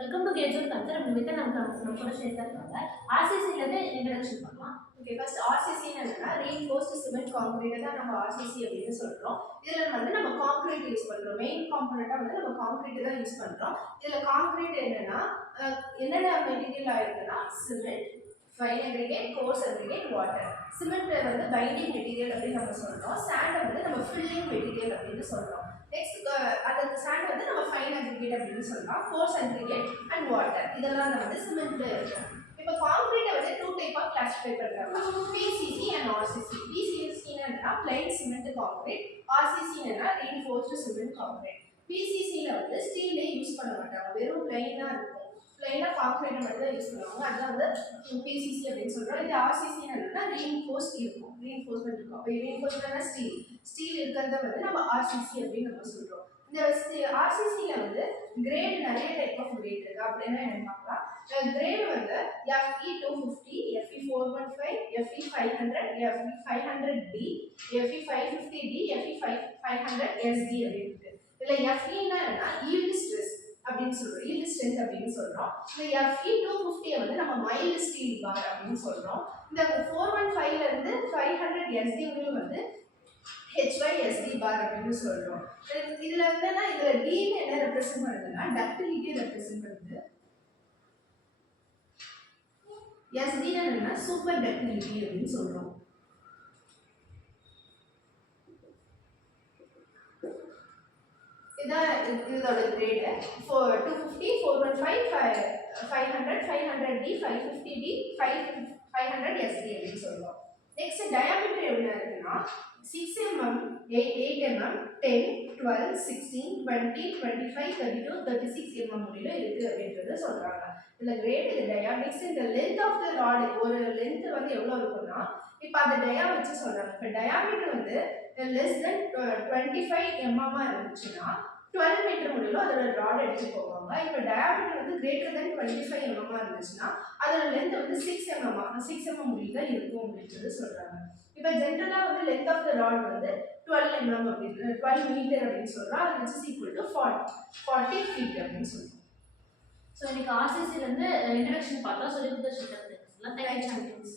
Welcome to கேஜூர் culture. நம்ம with நம்ம கூட ஷேர் பண்ணிருக்காங்க. ஆர்சிசில இருந்து இன்ட்ரோடக்ஷன் பண்ணலாம். ஓகே, ஃபர்ஸ்ட் ஆர்சிசி என்னன்னா ரீஇன்ஃபோர்ஸ்டு சிமெண்ட் கான்கிரீட் தான் நம்ம ஆர்சிசி அப்படின்னு சொல்றோம். இதுல வந்து நம்ம கான்கிரீட் யூஸ் பண்றோம். மெயின் காம்போனன்ட்டா வந்து நம்ம கான்கிரீட் தான் யூஸ் பண்றோம். இதுல கான்கிரீட் என்னன்னா என்னென்ன மெட்டீரியல் ஆயிருக்குன்னா cement, fine aggregate, coarse aggregate, water. Cement வந்து பைண்டிங் மெட்டீரியல் அப்படின்னு நம்ம சொல்றோம். சாண்ட் வந்து நம்ம ஃபில்லிங் மெட்டீரியல் அப்படின்னு சொல்றோம். நெக்ஸ்ட் அந்த சாண்ட் வந்து நம்ம ஃபைன் அக்ரிகேட் அப்படின்னு சொல்லலாம். கோர்ஸ் அக்ரிகேட் அண்ட் வாட்டர் இதெல்லாம் வந்து சிமெண்ட்ல இருக்கும். இப்போ கான்கிரீட்டை வந்து டூ டைப்பா கிளாசிஃபை பண்றாங்க. PCC and RCC. பிசிசினா பிளைன் சிமெண்ட் கான்கிரீட், ஆர்சிசினா ரீஇன்ஃபோர்ஸ்டு சிமெண்ட் கான்கிரீட். பிசிசில வந்து ஸ்டீலே யூஸ் பண்ண மாட்டாங்க, வெறும் பிளைனா இருக்கும். பிளைனா கான்கிரீட் மட்டும் தான் யூஸ் பண்ணுவாங்க. அதுதான் வந்து பிசிசி அப்படின்னு சொல்றோம். இது ஆர்சிசி என்னன்னா ரீஇன்ஃபோர்ஸ்ட் இருக்கும், ரீஇன்ஃபோர்ஸ்மெண்ட் இருக்கும். அப்போ ரீஇன்ஃபோர்ஸ்மெண்ட்னா ஸ்டீல் இருக்கிறத வந்து நம்ம ஆர்சிசி அப்படின்னு நம்ம சொல்றோம். இந்த ஆர்சிசில வந்து கிரேட் நிறைய டைப் ஆஃப் கிரேட் இருக்கு. அப்படின்னா என்ன பார்க்கலாம். கிரேட் வந்து FE 250, FE 415, FE 500, FE 500D, FE 550D, FE 500 SD அப்படின்னு இருக்கு. இதுல FE னா ஈல்ட் ஸ்ட்ரெஸ் அப்படின்னு சொல்றோம், ஈல்ட் ஸ்ட்ரென்த் அப்படின்னு சொல்றோம். இந்த FE 250 வந்து நம்ம மைல்ட் ஸ்டீல் பார் அப்படின்னு சொல்றோம். இந்த 415ல இருந்து 500 SD வந்து HYSD பார் அப்படின்னு சொல்றோம். இதுல என்னன்னா இதுல D என்ன ரெப்ரசன்ட் பண்ணுதுன்னா டக்டிலிட்டி ரெப்ரசன்ட் பண்ணுது. SD என்னன்னா சூப்பர் டக்டிலிட்டி அப்படின்னு சொல்றோம். இதோட கிரேட் 250, 415, 500, 500D, 550D, 500SD அப்படின்னு சொல்றோம். நெக்ஸ்ட் டயாமீட்டர் என்ன இருக்குன்னா 6 mm, 8 mm, 10, 12, 16, 20, 25, 32, 36 mm முடியல இருக்கு அப்படின்றத சொல்றாங்க. இதுல கிரேட் இது டயா. நெக்ஸ்ட் இந்த லென்த் ஆஃப் த ராட், ஒரு லென்த் வந்து எவ்வளவு இருக்குன்னா இப்போ அந்த டயா வச்சு சொல்றாங்க. இப்போ டயாமீட்டர் வந்து லெஸ் தென் 25 mm இருந்துச்சுன்னா 12 மீட்டர் முடியல அதோட ராட் எடுத்து போவாங்க. இப்போ டயாமீட்டர் வந்து கிரேட்டர் தென் 25 mm இருந்துச்சுன்னா அதோட லென்த் வந்து 6 mm முடியல தான் இருக்கும் அப்படின்றது சொல்றாங்க. இப்போ ஜென்ரலா வந்து லென்த் ஆஃப் த ராட் வந்து 12 mm அப்படின்னு 12 மீட்டர் அப்படின்னு சொல்றோம். அது which is equal to 40 feet அப்படின்னு சொல்றோம். ஸோ இன்னைக்கு ஆர்சிசில இருந்து இன்ட்ரோடக்ஷன் பார்த்தா சொல்லி கொடுத்த சிஸ்டம். தேங்க்யூ.